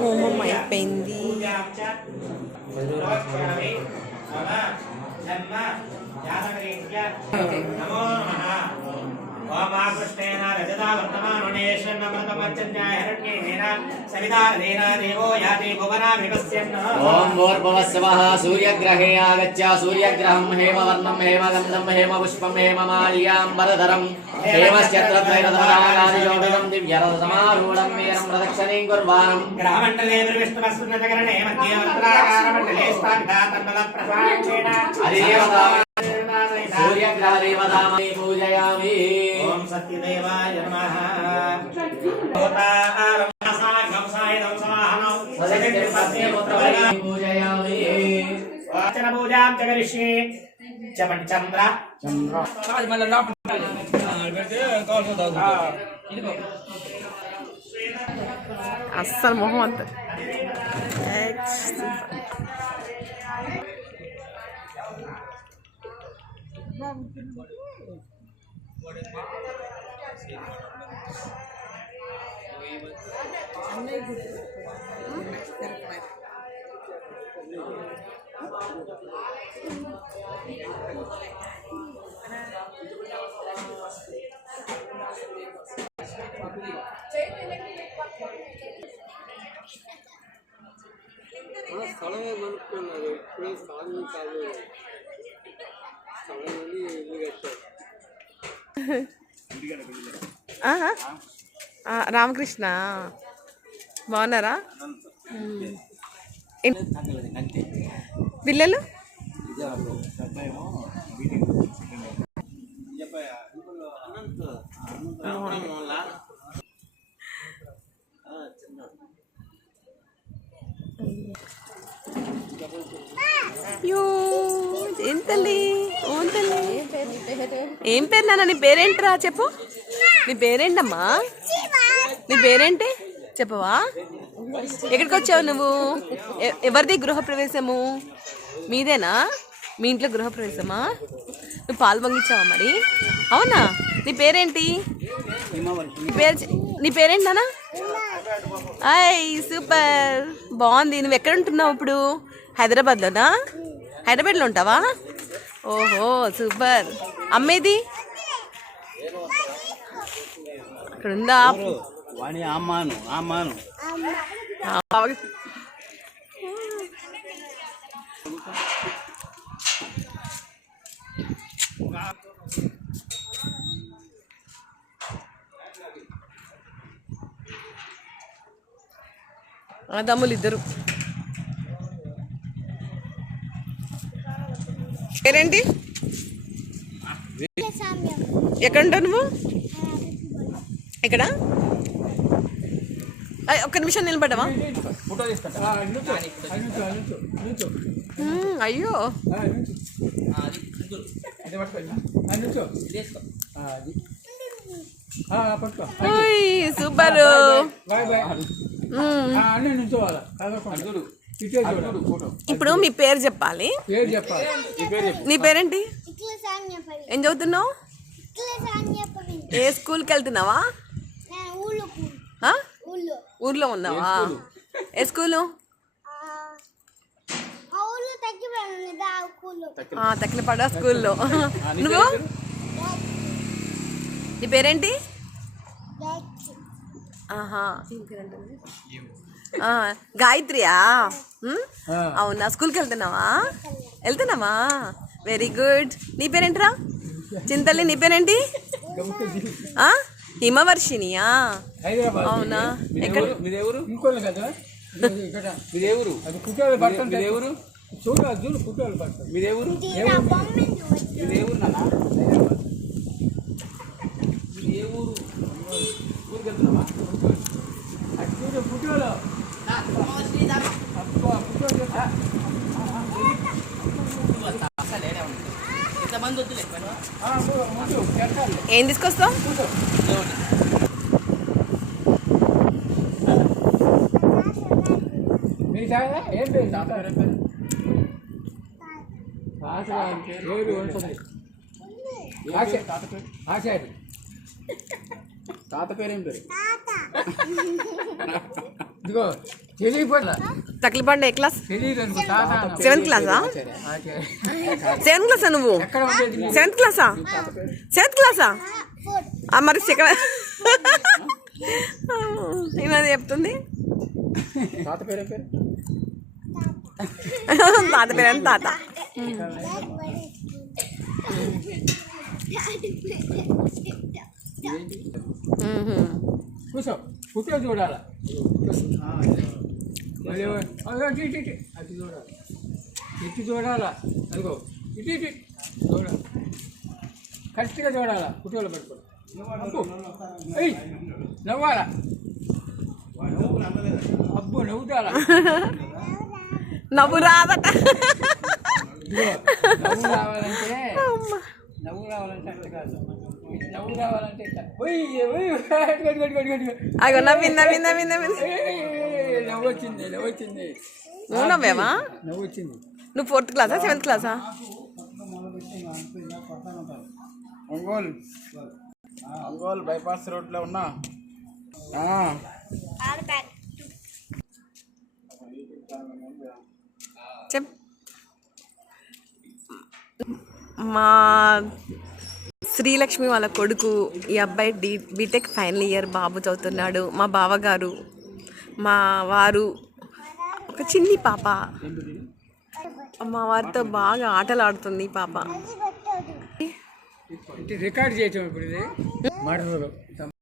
హోమం అయిపోయింది. ఓమాకృష్ణేన రజతావర్తమానునేశ్వరమృతమర్చన్యాయ సవితారేణ దేవో యాతి భువనాభిపశ్యన్. ఓం భూర్భువస్సవః సూర్యగ్రహే ఆగత్య సూర్యగ్రహం హేమవర్ణం హేమగంధం హేమపుష్పం హేమమాల్యాంబరధరం హేమశ్చత్రద్వైరధరాగాదియోగినం దివ్యరథసమారూఢం వీరం ప్రదక్షిణీం కుర్వాణం. గ్రహమండలే విష్ణుమస్మృతకరణే మధ్యే వక్రాకారమండలే స్థాపితా తన్మలప్రసాదేన సూర్యగ్రహదేవతామహి పూజయామి. ఓం సత్యదేవాయ నమః. పూజయామి. వాచన పూజాం జగరిష్యే. చమన్ చంద్ర అస్సలు మొహం అంత స్థలమే కనుక్కున్నారు. ఇప్పుడే సాగు కాదు, స్థలం ఇల్లు కట్టారు. రామకృష్ణ బాగున్నారా? పిల్లలు ఏం పేరు నాన్న? నీ పేరేంటిరా చెప్పు. నీ పేరేంటమ్మా? నీ పేరేంటి చెప్పవా? ఎక్కడికి వచ్చావు నువ్వు? ఎవరిది గృహప్రవేశము? మీదేనా? మీ ఇంట్లో గృహప్రవేశమా? నువ్వు పాలు పొంగిచ్చావా మరి? అవునా? నీ పేరేంటి? నీ పేరేంటి నాన్న? అయ్ సూపర్, బాగుంది. నువ్వు ఎక్కడ ఉంటున్నావు ఇప్పుడు? హైదరాబాద్లోనా? హైదరాబాద్లో ఉంటావా? ఓహో సూపర్. అమ్మేది అక్కడ ఉందా? తమ్ములు ఇద్దరు. పేరేంటి? ఎక్కడ ఉంటావు నువ్వు? ఎక్కడ? ఒక్క నిమిషం నిలబడ్డావా? అయ్యో సూపర్. ఇప్పుడు మీ పేరు చెప్పాలి. నీ పేరేంటి? ఏం చదువుతున్నావు? ఏ స్కూల్కి వెళ్తున్నావా? ఊర్లో ఉన్నావా? ఏ స్కూలు? తక్కినపాడ స్కూల్లో. నువ్వు? నీ పేరేంటి? గాయత్రియా? అవునా? స్కూల్కి వెళ్తున్నావా? Very good. నీ పేరేంటిరా? చింతల్లి. నీ పేరేంటి? హిమవర్షినియా? అవునా? ఎక్కడ? ఏం తీసుకొస్తావు? తాత పేరేం పేరు? ఇదిగో తెలియపోట్ల తక్లిపండు ఏ క్లాస్? తెలియదు అనుకో తాత అన్న. 7th క్లాసా? ఓకే. 7th క్లాసా నువ్వు? ఎక్కడ ఉండేది? 7th క్లాసా? 7th క్లాసా? మరి ఏమది చెప్తుంది? తాత పేరు పేరు తాత పేరు తాత. కూర్చో పుట్టే చూడాలా మళ్ళీ అటు ఇటు ఇటు అటు చూడాలి ఇటు చూడాలా అదిగో ఇటు ఇటు చూడాలి కరెక్ట్గా చూడాలా పుట్టోళ్ళు పెట్టుకో అయ్యి నవ్వాలా అబ్బో నవ్వుతాలా నవ్వు రాదట. నవ్వు రావాలంటే నవ్వు రావాలంటే అట్లా కాదు నవ్వు రావాలంటే అగో నవ్వింది నవ్వింది నవ్వింది నవ్వింది. నవ్వు వచ్చింది నవ్వు వచ్చింది నువ్వు నవ్వేవా? నవ్వు వచ్చింది. నువ్వు 4th క్లాసా 7th క్లాసా? ఒంగోలు బైపాస్ రోడ్లో ఉన్నా. చెప్. మా శ్రీలక్ష్మి వాళ్ళ కొడుకు ఈ అబ్బాయి బీటెక్ ఫైనల్ ఇయర్ బాబు చదువుతున్నాడు. మా బావగారు మా వారు ఒక చిన్ని పాప మా వారితో బాగా ఆటలు ఆడుతుంది ఈ పాప. రికార్డ్ చేయటం ఇప్పుడు ఇది మాట